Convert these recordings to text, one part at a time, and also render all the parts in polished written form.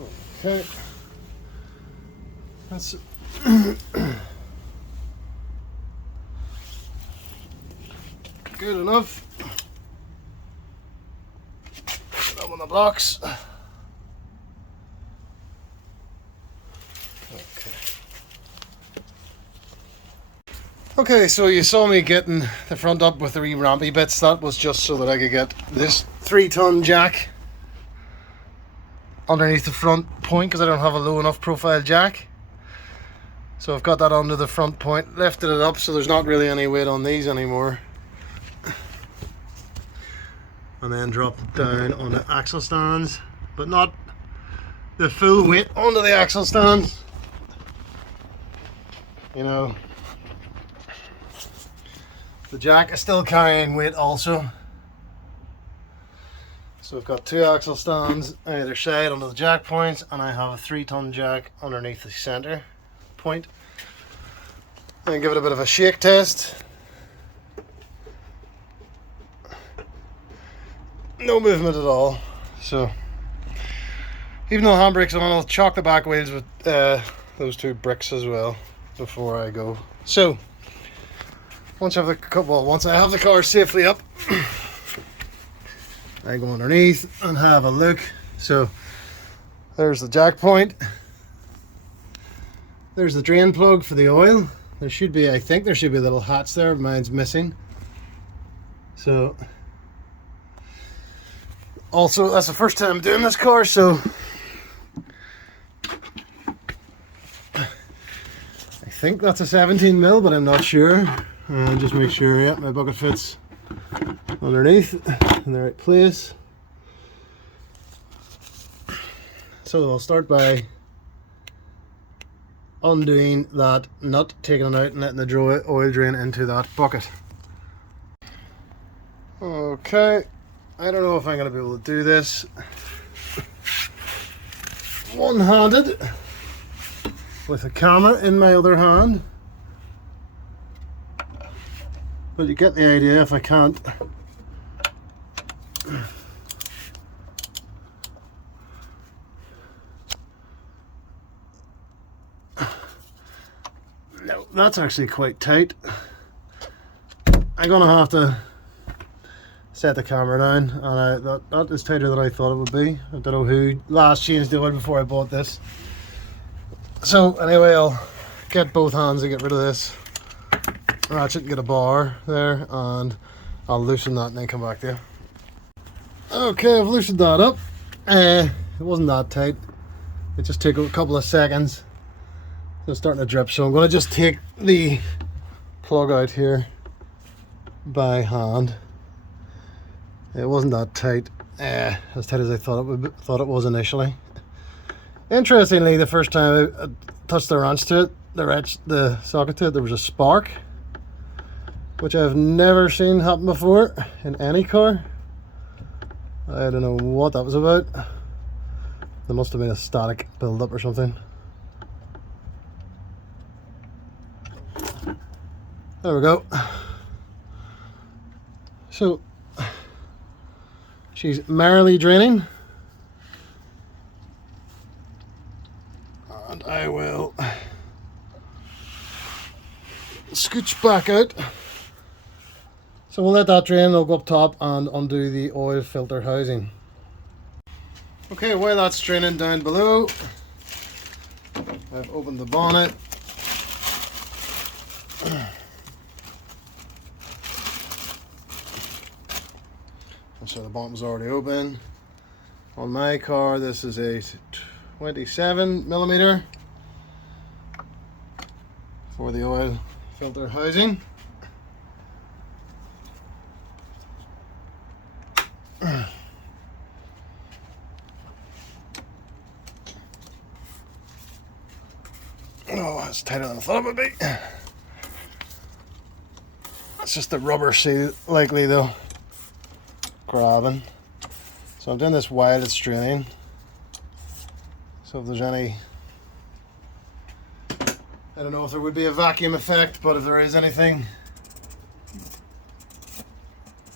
Okay. That's good enough. Put that on the box. Okay, so you saw me getting the front up with the wee rampy bits. That was just so that I could get this 3-ton jack underneath the front point because I don't have a low enough profile jack. So I've got that under the front point, lifted it up so there's not really any weight on these anymore. And then dropped it down on the axle stands, but not the full weight onto the axle stands. You know, the jack is still carrying weight also. So I've got 2 axle stands on either side under the jack points, and I have a 3-ton jack underneath the center point. And give it a bit of a shake test. No movement at all. So even though the handbrake's on, I'll chock the back wheels with those 2 bricks as well before I go. So once I have the car safely up, I go underneath and have a look. So there's the jack point. There's the drain plug for the oil. There should be, I think there should be little hats there. Mine's missing. So also, that's the first time doing this car, so I think that's a 17mm, but I'm not sure. Just make sure, yeah, my bucket fits underneath in the right place. So I'll start by undoing that nut, taking it out and letting the oil drain into that bucket. Okay, I don't know if I'm going to be able to do this one-handed with a camera in my other hand, but you get the idea if I can't. No, that's actually quite tight. I'm gonna have to set the camera down, and that is tighter than I thought it would be. I don't know who last changed the oil before I bought this. So anyway, I'll get both hands to get rid of this ratchet and get a bar there, and I'll loosen that and then come back to you. Okay, I've loosened that up. It wasn't that tight. It just took a couple of seconds. It's starting to drip, so I'm going to just take the plug out here by hand. It wasn't that tight, as tight as I thought it was initially. Interestingly, the first time I touched the wrench to it, the socket to it, there was a spark, which I've never seen happen before in any car. I don't know what that was about. There must have been a static build-up or something. There we go. So she's merrily draining, and I will scooch back out. So we'll let that drain. I'll go up top and undo the oil filter housing. Okay, while that's draining down below, I've opened the bonnet. So the bonnet was already open. On my car, this is a 27mm for the oil filter housing. Oh, that's tighter than I thought it would be. It's just the rubber seal, likely though, grabbing. So I'm doing this while it's draining. So if there's any, I don't know if there would be a vacuum effect, but if there is anything,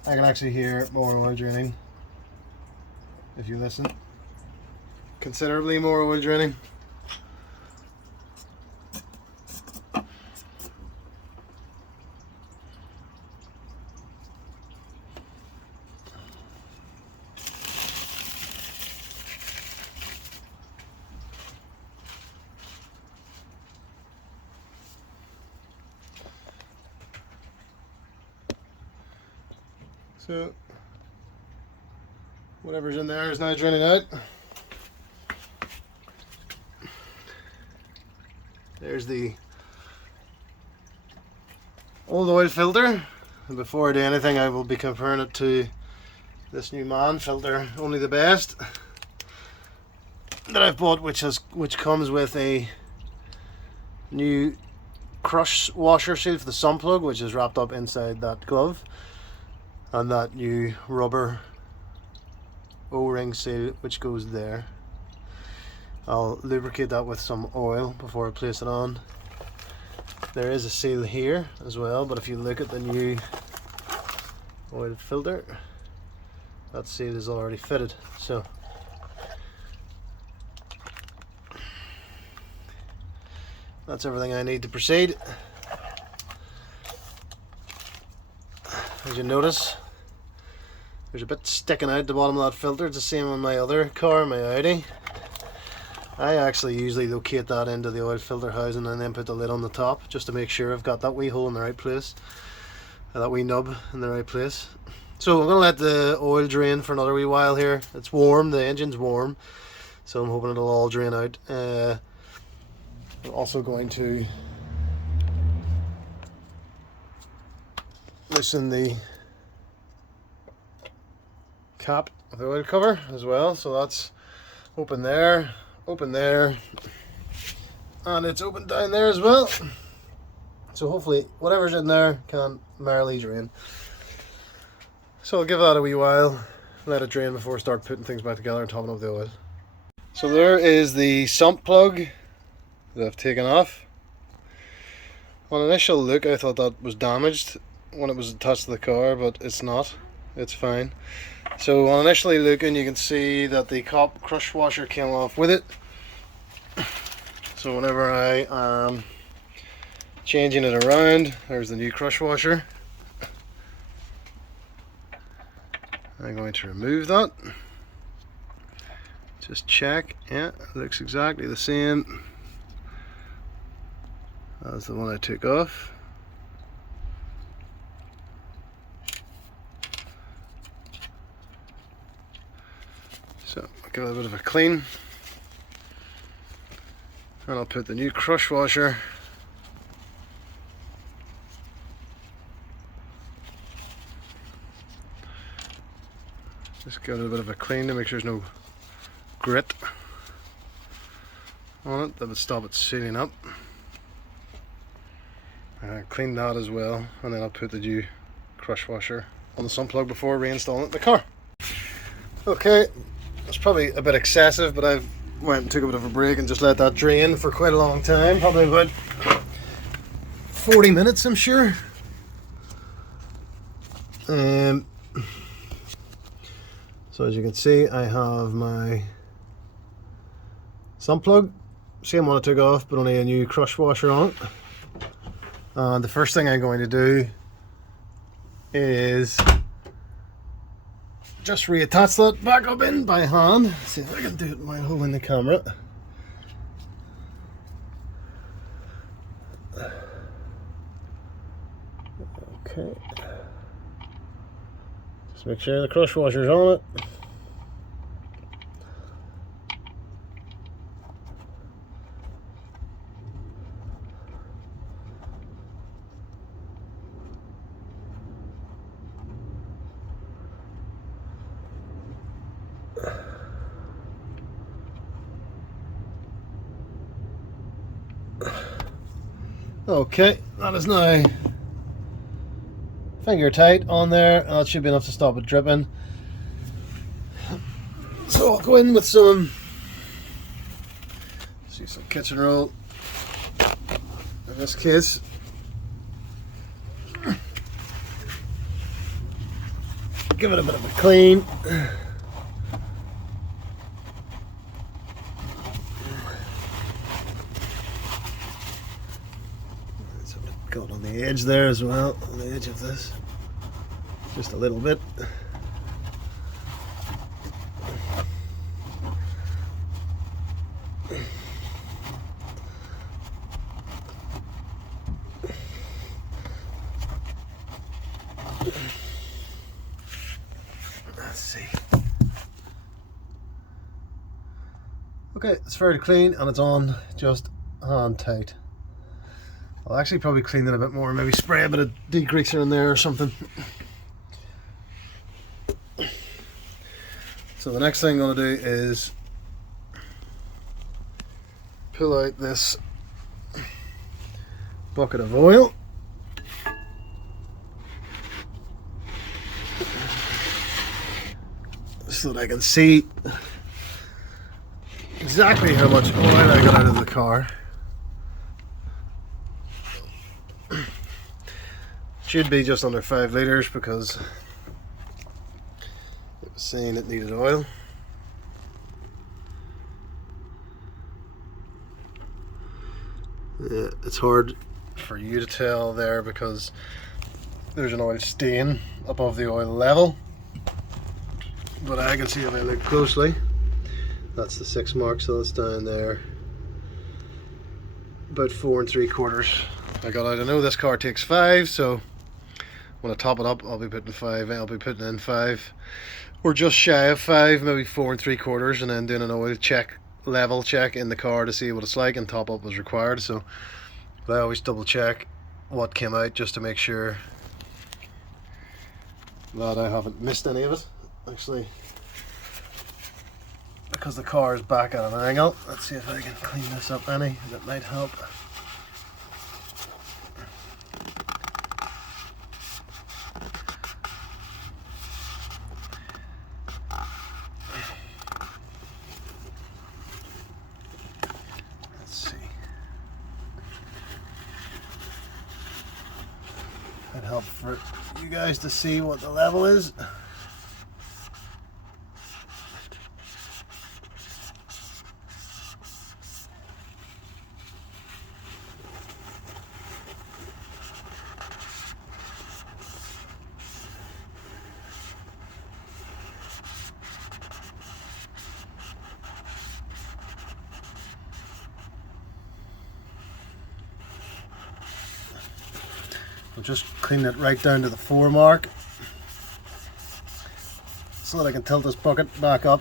I can actually hear more oil draining if you listen. considerably more oil draining. So whatever's in there is now draining out. There's the old oil filter, and before I do anything I will be comparing it to this new man filter, only the best, that I've bought, which comes with a new crush washer seal for the Sump Plug, which is wrapped up inside that glove, and that new rubber O-ring seal which goes there. I'll lubricate that with some oil before I place it on. There is a seal here as well, but if you look at the new oil filter, that seal is already fitted. So that's everything I need to proceed. As you notice, there's a bit sticking out the bottom of that filter. It's the same on my other car, my Audi. I actually usually locate that into the oil filter housing and then put the lid on the top, just to make sure I've got that wee hole in the right place, that wee nub in the right place. So I'm going to let the oil drain for another wee while here. It's warm, the engine's warm, so I'm hoping it'll all drain out. I'm also going to loosen the cap of the oil cover as well, so that's open there, and it's open down there as well, so hopefully whatever's in there can merrily drain. So I'll give that a wee while, let it drain before I start putting things back together and topping up the oil. So there is the sump plug that I've taken off. On initial look I thought that was damaged when it was attached to the car, but it's not, it's fine. So on initially looking, you can see that the crush washer came off with it. So whenever I am changing it around, there's the new crush washer. I'm going to remove that. Just check, yeah, it looks exactly the same as the one I took off. So I'll give it a bit of a clean, and I'll put the new crush washer just give it a bit of a clean to make sure there's no grit on it that would stop it sealing up. Clean that as well, and then I'll put the new crush washer on the sump plug before reinstalling it in the car. Okay, that's probably a bit excessive, but I went and took a bit of a break and just let that drain for quite a long time, probably about 40 minutes I'm sure. So as you can see, I have my sump plug, same one I took off, but only a new crush washer on it. And the first thing I'm going to do is just reattach that back up in by hand. Let's see if I can do it while holding the camera. Okay. Just make sure the crush washer's on it. Okay, that is now finger tight on there, and that should be enough to stop it dripping. So I'll go in with some kitchen roll in this case. Give it a bit of a clean. got on the edge there as well, on the edge of this, just a little bit. Let's see. Okay, it's fairly clean and it's on just hand tight. I'll actually probably clean it a bit more, maybe spray a bit of degreaser in there or something. So the next thing I'm going to do is pull out this bucket of oil. So that I can see exactly how much oil I got out of the car. Should be just under 5 litres because it was saying it needed oil. Yeah, it's hard for you to tell there because there's an oil stain above the oil level, but I can see if I look closely. That's the 6 mark, so that's down there about 4 3/4 I got out. I know this car takes 5, so when I top it up I'll be putting 5 in. I'll be putting in 5 or just shy of 5, maybe 4 3/4, and then doing an oil check, level check in the car to see what it's like, and top up was required. So but I always double check what came out just to make sure that I haven't missed any of it. Actually, because the car is back at an angle, let's see if I can clean this up any, that might help. Let's see. It'd help for you guys to see what the level is. I'll just clean it right down to the 4 mark so that I can tilt this bucket back up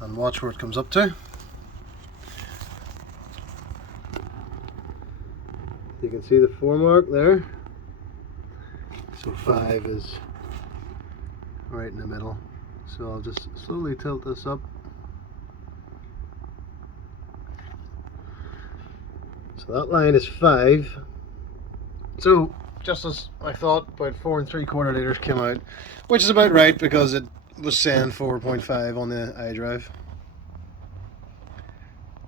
and watch where it comes up to. You can see the 4 mark there, so 5 is right in the middle. So I'll just slowly tilt this up. So that line is 5. So just as I thought, about 4 3/4 litres came out, which is about right because it was saying 4.5 on the iDrive.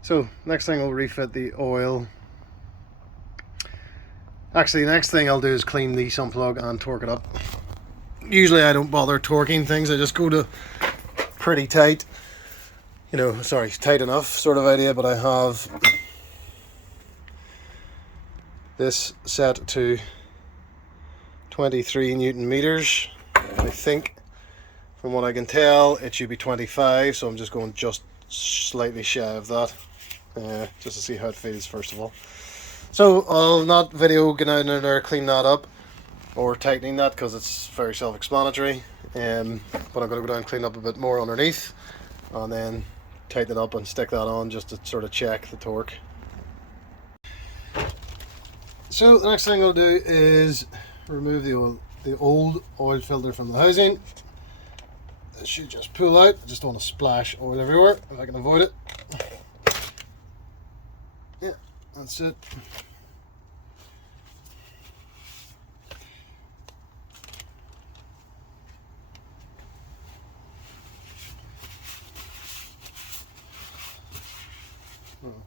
So next thing I'll refit the oil. Actually, the next thing I'll do is clean the sump plug and torque it up. Usually I don't bother torquing things, I just go to pretty tight, tight enough sort of idea, but I have this set to 23 Newton meters. I think from what I can tell it should be 25, so I'm just going just slightly shy of that, just to see how it feels first of all. So I'll not video going out in there clean that up or tightening that because it's very self-explanatory, but I'm going to go down and clean up a bit more underneath and then tighten it up and stick that on just to sort of check the torque. So the next thing I'll do is remove the old oil filter from the housing. It should just pull out. I just don't want to splash oil everywhere if I can avoid it. Yeah, that's it.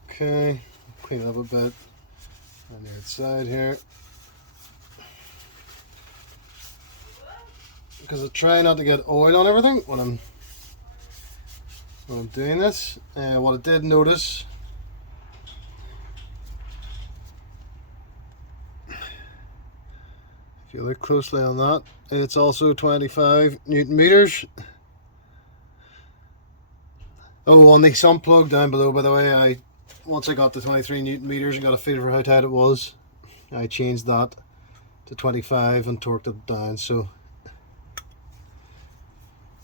Okay, clean it up a bit on the outside here, because I try not to get oil on everything when I'm doing this. What I did notice If you look closely on that, it's also 25 Newton meters. Oh, on the sump plug down below, by the way, once I got to 23 Newton meters and got a feel for how tight it was, I changed that to 25 and torqued it down, so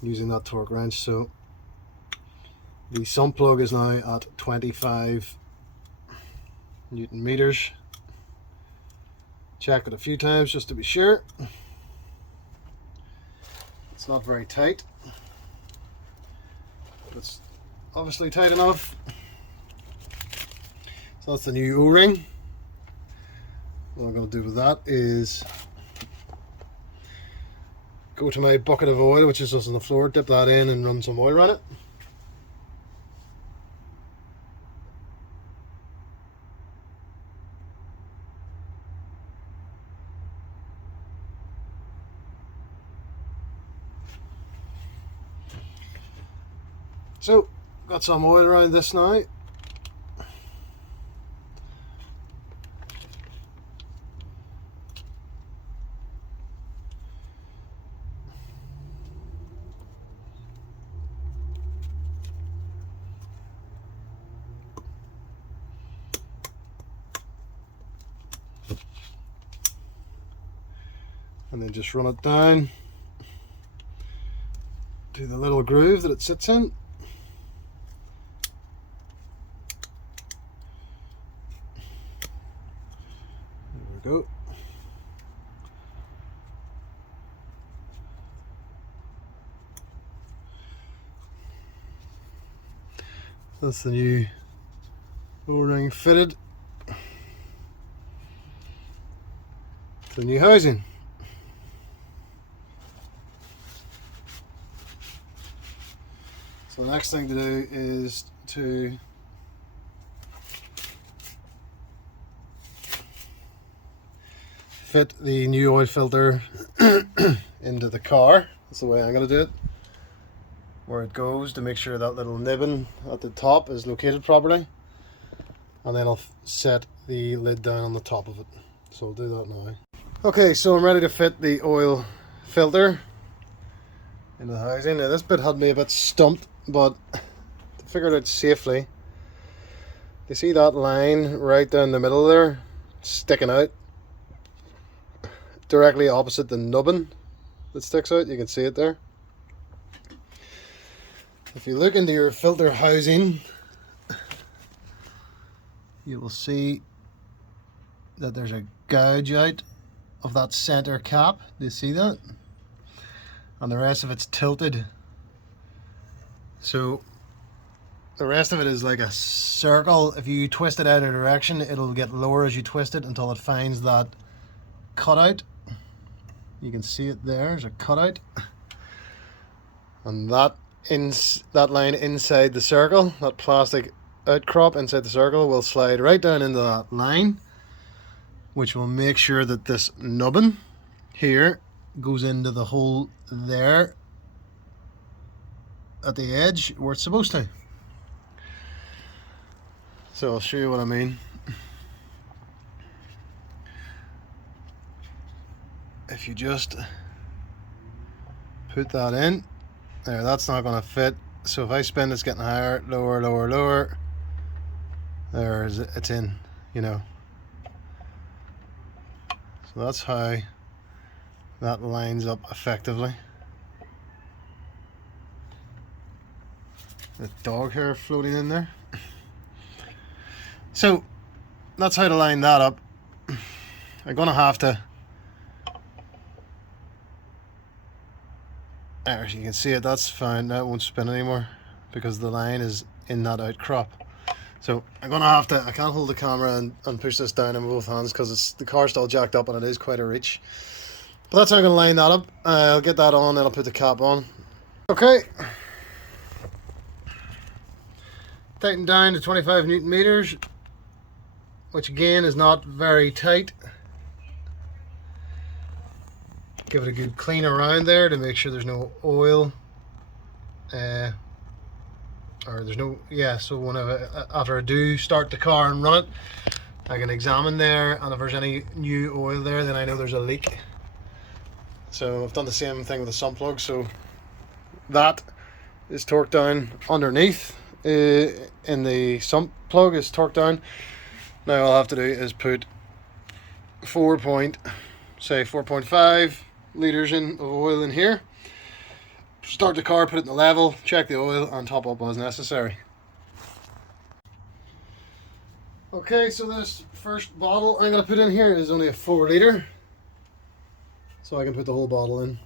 using that torque wrench. So the sump plug is now at 25 Newton meters. Check it a few times just to be sure. It's not very tight, but it's obviously tight enough. So that's the new O-ring. What I'm going to do with that is go to my bucket of oil, which is just on the floor, dip that in and run some oil around it. So, got some oil around this now. And then just run it down to the little groove that it sits in. There we go. That's the new O-ring fitted to the new housing. So the next thing to do is to fit the new oil filter into the car. That's the way I'm going to do it. Where it goes, to make sure that little nibbon at the top is located properly. And then I'll set the lid down on the top of it. So I'll do that now. Okay, so I'm ready to fit the oil filter into the housing. Now this bit had me a bit stumped, but to figure it out safely, you see that line right down the middle there sticking out directly opposite the nubbin that sticks out. You can see it there. If you look into your filter housing, you will see that there's a gouge out of that center cap. Do you see that? And the rest of it's tilted. So the rest of it is like a circle. If you twist it out of direction, it'll get lower as you twist it until it finds that cutout. You can see it there. There's a cutout. And that line inside the circle, that plastic outcrop inside the circle, will slide right down into that line, which will make sure that this nubbin here goes into the hole there at the edge where it's supposed to. So I'll show you what I mean. If you just put that in there, that's not going to fit. So if I spin, it's getting higher, lower, lower, lower. There, it's in, you know. So that's how that lines up effectively. The dog hair floating in there. So that's how to line that up. I'm gonna have to, there, you can see it, that's fine. That won't spin anymore because the line is in that outcrop. So I'm gonna have to, I can't hold the camera and push this down in both hands because the car's still jacked up and it is quite a reach. But that's how I'm gonna line that up. I'll get that on, then I'll put the cap on. Okay. Tighten down to 25 Newton meters, which again is not very tight. Give it a good clean around there to make sure there's no oil. Or there's no, yeah, so whenever, after I do start the car and run it, I can examine there, and if there's any new oil there, then I know there's a leak. So I've done the same thing with the sump plug. So that is torqued down underneath in the sump plug is torqued down. Now all I have to do is put 4.5 litres of oil in here. Start the car, put it in the level, check the oil and top up as necessary. Okay, so this first bottle I'm going to put in here is only a 4 litre. So I can put the whole bottle in.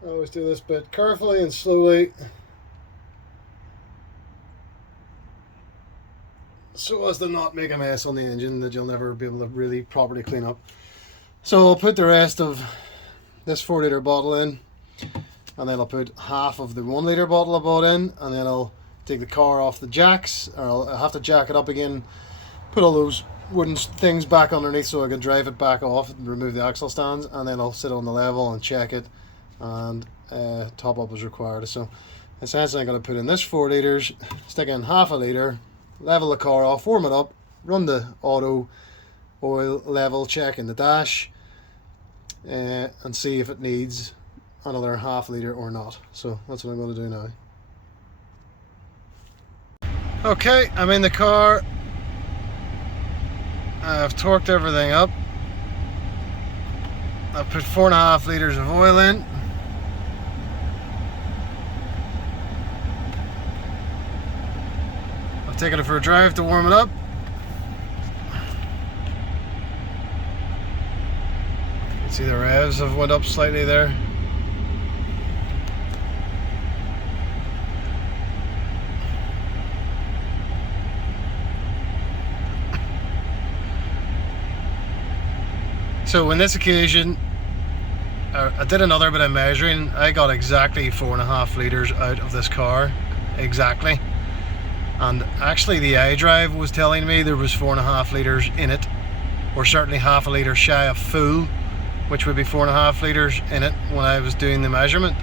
I always do this bit carefully and slowly so as to not make a mess on the engine that you'll never be able to really properly clean up. So I'll put the rest of this 4 litre bottle in, and then I'll put half of the 1 litre bottle I bought in, and then I'll take the car off the jacks, or I'll have to jack it up again, put all those wooden things back underneath so I can drive it back off and remove the axle stands, and then I'll sit on the level and check it and top up as required. So essentially I'm going to put in this 4 litres, stick in half a litre, level the car off, warm it up, run the auto oil level check in the dash, and see if it needs another half litre or not. So that's what I'm going to do now. Okay, I'm in the car. I've torqued everything up. I've put 4.5 litres of oil in. I've taken it for a drive to warm it up. You can see the revs have went up slightly there. So on this occasion, I did another bit of measuring. I got exactly 4.5 litres out of this car, exactly. And actually the iDrive was telling me there was 4.5 litres in it, or certainly half a litre shy of full, which would be 4.5 litres in it when I was doing the measurement.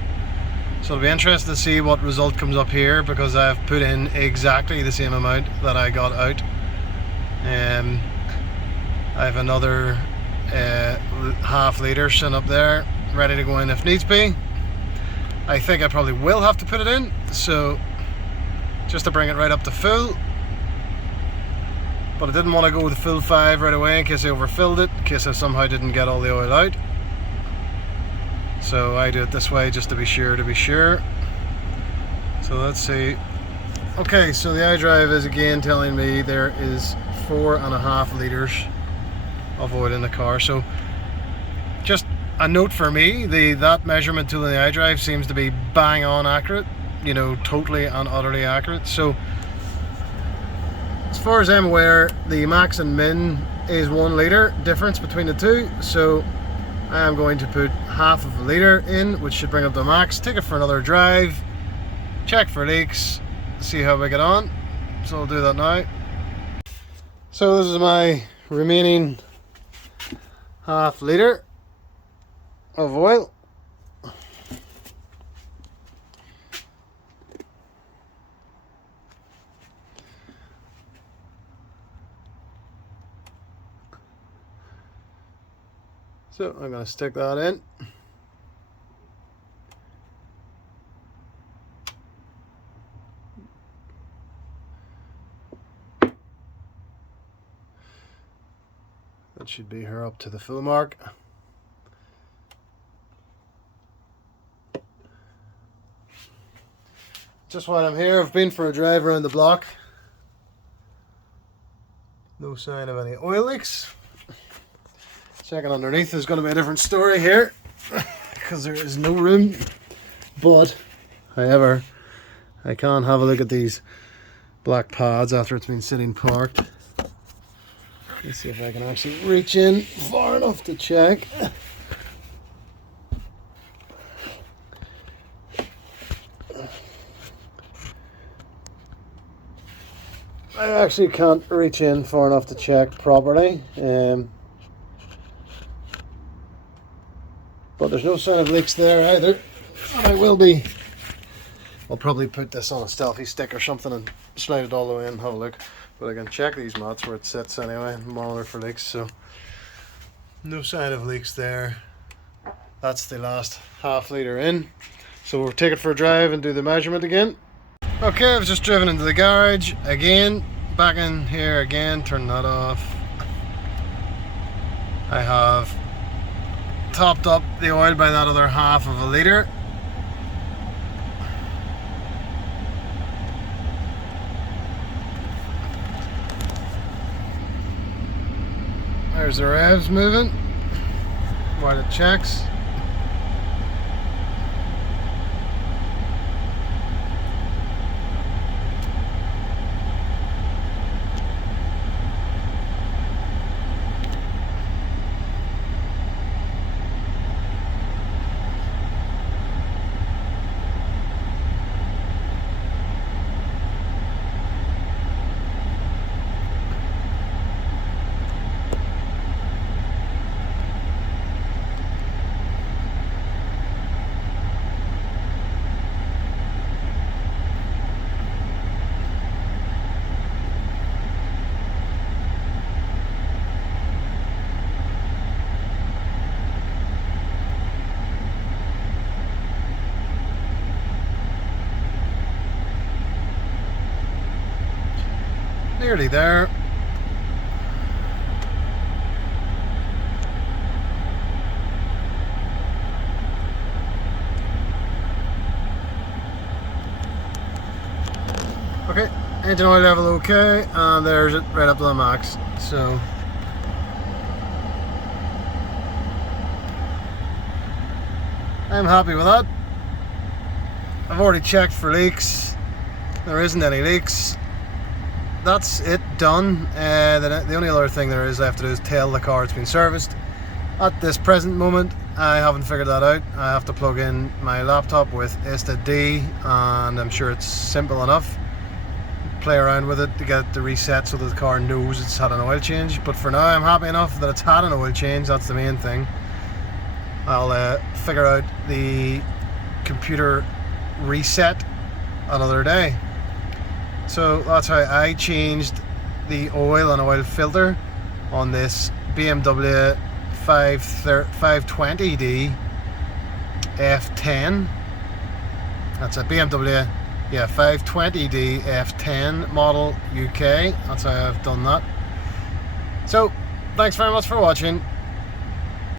So it'll be interesting to see what result comes up here, because I've put in exactly the same amount that I got out. I have another half litre sitting up there ready to go in if needs be. I think I probably will have to put it in, so just to bring it right up to full, but I didn't want to go with the full 5 right away in case I overfilled it, in case I somehow didn't get all the oil out. So I do it this way just to be sure. So let's see. Okay, so the iDrive is again telling me there is 4.5 litres of oil in the car. So just a note for me, that measurement tool in the iDrive seems to be bang on accurate, you know, totally and utterly accurate. So as far as I'm aware, the max and min is 1 litre difference between the two. So I am going to put half of a litre in, which should bring up the max, take it for another drive, check for leaks, see how we get on. So I'll do that now. So this is my remaining half litre of oil. So I'm going to stick that in. That should be her up to the full mark. Just while I'm here, I've been for a drive around the block. No sign of any oil leaks. Checking underneath is going to be a different story here, because there is no room. But, however, I can have a look at these black pads after it's been sitting parked. Let's see if I can actually reach in far enough to check. I actually can't reach in far enough to check properly, but there's no sign of leaks there either. And I'll probably put this on a stealthy stick or something and slide it all the way in and have a look. But I can check these mats where it sits anyway, monitor for leaks, so no sign of leaks there. That's the last half litre in. So we'll take it for a drive and do the measurement again. Okay, I've just driven into the garage again, back in here again, turn that off. I have topped up the oil by that other half of a litre. There's the revs moving while it checks. Nearly there. Okay, engine oil level okay, and there's it right up to the max. So I'm happy with that. I've already checked for leaks. There isn't any leaks. That's it done. The only other thing there is I have to do is tell the car it's been serviced. At this present moment, I haven't figured that out. I have to plug in my laptop with ISTA-D, and I'm sure it's simple enough. Play around with it to get it to reset so that the car knows it's had an oil change. But for now, I'm happy enough that it's had an oil change. That's the main thing. I'll figure out the computer reset another day. So that's how I changed the oil and oil filter on this BMW 520D F10. That's a BMW 520D F10 model UK. That's how I've done that. So thanks very much for watching.